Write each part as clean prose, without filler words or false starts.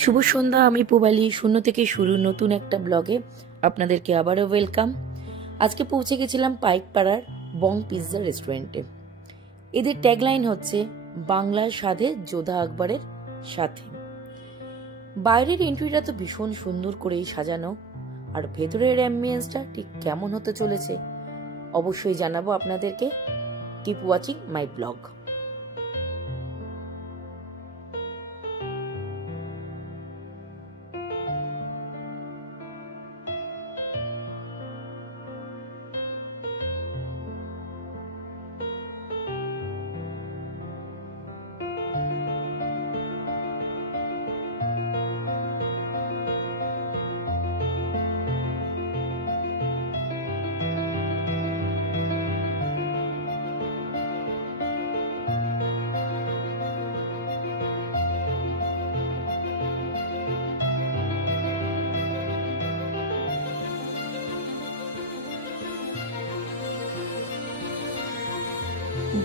শুভ সন্ধ্যা। আমি পুবালি। শূন্য থেকে শুরু নতুন একটা ব্লগে আপনাদেরকে আবারও ওয়েলকাম। আজকে পৌঁছে গেছিলাম পাইকপাড়ার বং পিৎজা রেস্টুরেন্টে। এদের ট্যাগলাইন হচ্ছে বাংলার স্বাদে যোধা আকবরের সাথে। বাইরের এন্ট্রিটা তো ভীষণ সুন্দর করেই সাজানো, আর ভেতরের অ্যাম্বিয়েন্সটা ঠিক কেমন হতে চলেছে অবশ্যই জানাবো আপনাদেরকে। Keep watching my blog.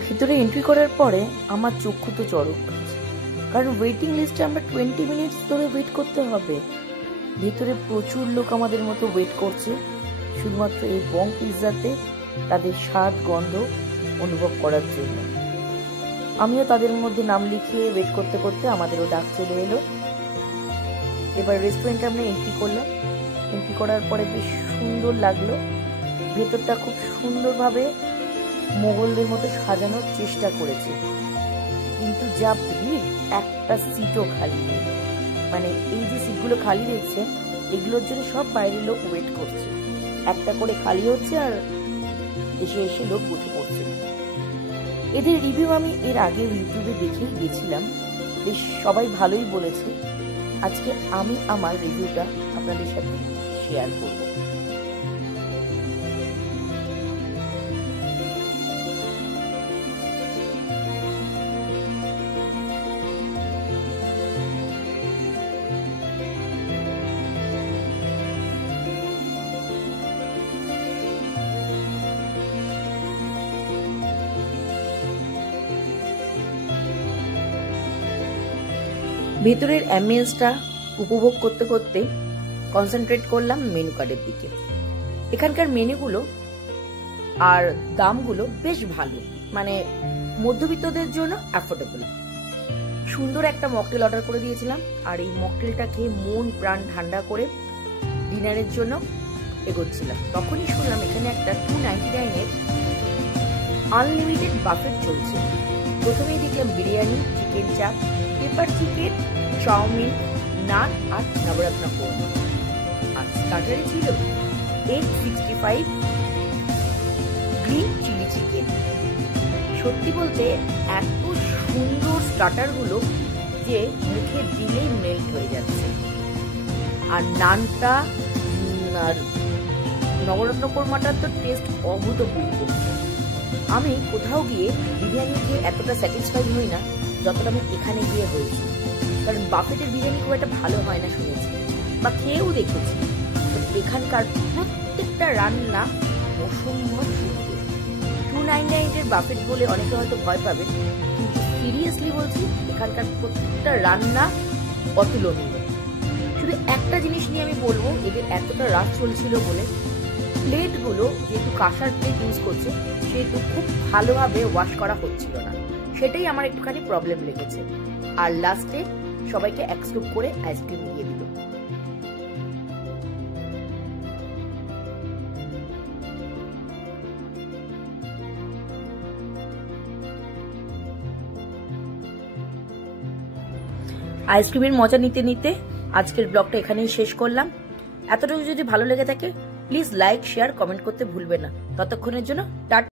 ভিতরে এন্ট্রি করার পরে আমার চক্ষু তো চড়ক, কারণ ওয়েটিং লিস্টে আমরা 20 মিনিটস ধরে ওয়েট করতে হবে। ভিতরে প্রচুর লোক আমাদের মতো ওয়েট করছে শুধুমাত্র এই বং পিৎজাতে তাদের স্বাদ গন্ধ অনুভব করার জন্য। আমিও তাদের মধ্যে নাম লিখিয়ে ওয়েট করতে করতে আমাদেরও ডাক চলে এলো। এবার রেস্টুরেন্টে আমরা এন্ট্রি করলাম। এন্ট্রি করার পরে বেশ সুন্দর লাগলো। ভেতরটা খুব সুন্দরভাবে মোগলদের মতো সাজানোর চেষ্টা করেছে, কিন্তু যা ভিড়, একটা সিটও খালি নেই। মানে এই যে সিটগুলো খালি হচ্ছে এগুলোর জন্য সব বাইরের লোক ওয়েট করছে। একটা করে খালি হচ্ছে আর এসে এসে লোক বসে পড়ছে। এদের রিভিউ আমি এর আগে ইউটিউবে দেখেই গেছিলাম, বেশ সবাই ভালোই বলেছে। আজকে আমি আমার রিভিউটা আপনাদের সাথে শেয়ার করব। ভেতরের অ্যাম্বিয়েন্সটা উপভোগ করতে করতে কনসেন্ট্রেট করলাম মেনু কার্ডের দিকে। এখানকার মেনুগুলো আর দামগুলো বেশ ভালো, মানে মধ্যবিত্তদের জন্য অ্যাফোর্ডেবল। সুন্দর একটা মকটেল অর্ডার করে দিয়েছিলাম, আর এই মকটেলটা খেয়ে মন প্রাণ ঠান্ডা করে ডিনারের জন্য এগোচ্ছিলাম। তখনই শুনলাম এখানে একটা 299-এর আনলিমিটেড বাফেট চলছে। প্রথমেই দেখলাম বিরিয়ানি, চিকেন চাপ, পেপার চিকেন, চাউমিন, নান আর নবরত্ন কোরমা। আর স্টার্টারে ছিল এগ 65 গ্রিন চিলি চিকেন। সত্যি বলতে এত সুন্দর স্টার্টারগুলো যে মুখে দিলেই মেল্ট হয়ে যাচ্ছে। আর নানটা আর নবরত্ন কোরমাটার তো টেস্ট অভূতপূর্ব। আমি কোথাও গিয়ে বিরিয়ানি খেয়ে এতটা স্যাটিসফাইড হই না যতটা আমি এখানে গিয়ে হয়েছি, কারণ বাফেটের বিরিয়ানি খুব একটা ভালো হয় না শুনেছি, বা খেয়েও দেখেছি। এখানকার প্রত্যেকটা রান্না অসম্ভব সুন্দর। 299-এর বাফেট বলে অনেকে হয়তো ভয় পাবে, কিন্তু সিরিয়াসলি বলছি এখানকার প্রত্যেকটা রান্না অতুলনীয়। শুধু একটা জিনিস নিয়ে আমি বলবো, এদের এতটা রাত চলছিল বলে প্লেটগুলো যেহেতু কাঁসার প্লেট ইউজ করছে সেহেতু খুব ভালোভাবে ওয়াশ করা হচ্ছিল না, সেটাই আমার একটুখানি প্রবলেম লেগেছে। আর লাস্টে সবাইকে এক স্কুপ করে আইসক্রিম দিয়ে দিল। আইসক্রিমের মজা নিতে নিতে আজকের ব্লগটা এখানেই শেষ করলাম। এতটুকু যদি ভালো লেগে থাকে প্লিজ লাইক, শেয়ার, কমেন্ট করতে ভুলবেন না। ততক্ষণের জন্য টাটা।